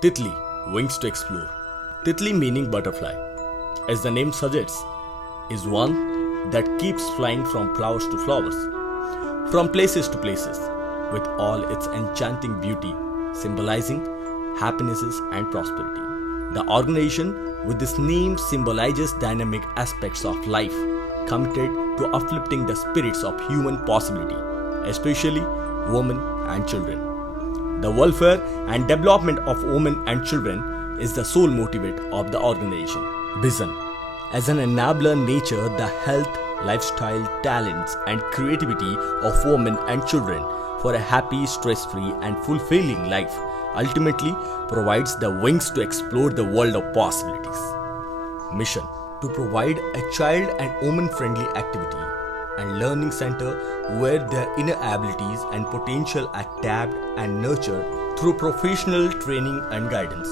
Titli, wings to explore. Titli meaning butterfly, as the name suggests, is one that keeps flying from flowers to flowers, from places to places, with all its enchanting beauty, symbolizing happinesses and prosperity. The organization with this name symbolizes dynamic aspects of life, committed to uplifting the spirits of human possibility, especially women and children. The welfare and development of women and children is the sole motivate of the organization. Vision. As an enabler nature, the health, lifestyle, talents and creativity of women and children for a happy, stress-free and fulfilling life ultimately provides the wings to explore the world of possibilities. Mission. To provide a child and woman-friendly activity and learning center where their inner abilities and potential are tapped and nurtured through professional training and guidance.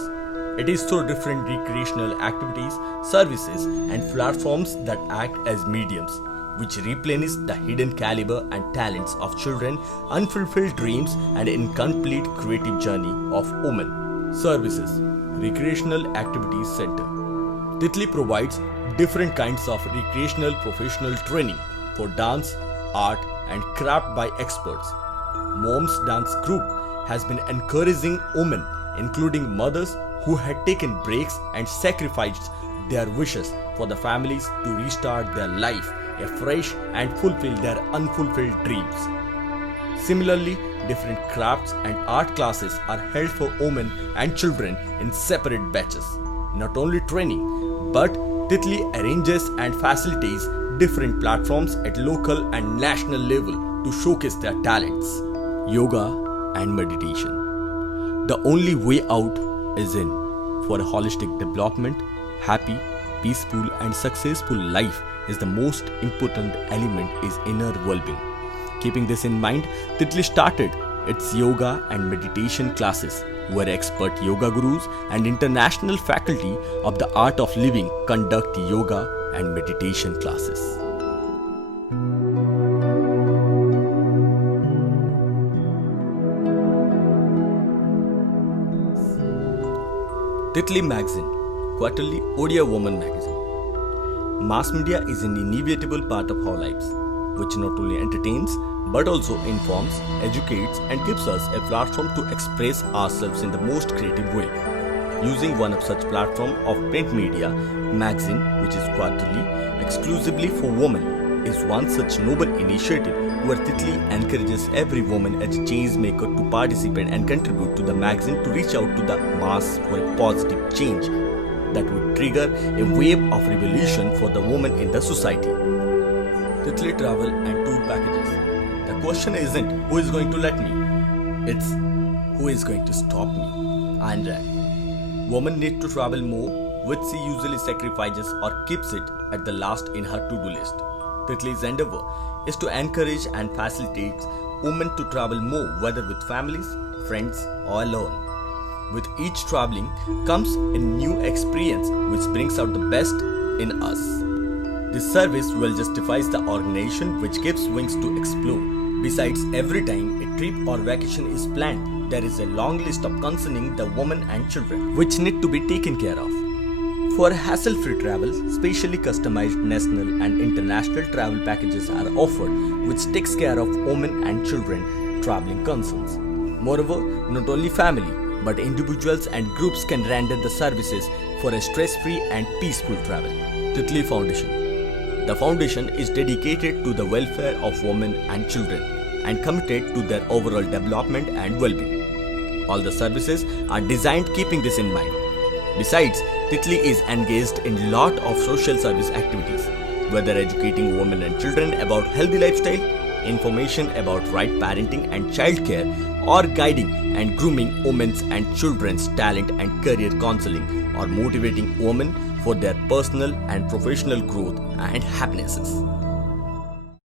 It is through different recreational activities, services and platforms that act as mediums which replenish the hidden caliber and talents of children, unfulfilled dreams and incomplete creative journey of women. Services. Recreational Activities Center. Titli provides different kinds of recreational professional training for dance, art and craft by experts. Moms Dance Group has been encouraging women, including mothers who had taken breaks and sacrificed their wishes for the families to restart their life afresh and fulfill their unfulfilled dreams. Similarly, different crafts and art classes are held for women and children in separate batches. Not only training, but Titli arranges and facilitates different platforms at local and national level to showcase their talents. Yoga and meditation. The only way out is in. For a holistic development, happy, peaceful and successful life is the most important element is inner well-being. Keeping this in mind, Titli started its yoga and meditation classes where expert yoga gurus and international faculty of the art of living conduct yoga and meditation classes. Titli Magazine, quarterly Odia Woman magazine. Mass media is an inevitable part of our lives, which not only entertains but also informs, educates and gives us a platform to express ourselves in the most creative way. Using one of such platform of print media, magazine, which is quarterly, exclusively for women, is one such noble initiative where Titli encourages every woman as a change maker to participate and contribute to the magazine to reach out to the mass for a positive change that would trigger a wave of revolution for the woman in the society. Titli travel and tour packages. The question isn't who is going to let me, it's who is going to stop me. And women need to travel more, which she usually sacrifices or keeps it at the last in her to-do list. Titli's endeavor is to encourage and facilitate women to travel more, whether with families, friends or alone. With each traveling comes a new experience which brings out the best in us. This service well justifies the organization which gives wings to explore. Besides, every time a trip or vacation is planned, there is a long list of concerning the women and children which need to be taken care of. For hassle-free travel, specially customized national and international travel packages are offered which takes care of women and children traveling concerns. Moreover, not only family, but individuals and groups can render the services for a stress-free and peaceful travel. Titli Foundation. The foundation is dedicated to the welfare of women and children and committed to their overall development and well-being. All the services are designed keeping this in mind. Besides, Titli is engaged in lot of social service activities, whether educating women and children about healthy lifestyle, information about right parenting and childcare, or guiding and grooming women's and children's talent and career counseling, or motivating women for their personal and professional growth and happinesses.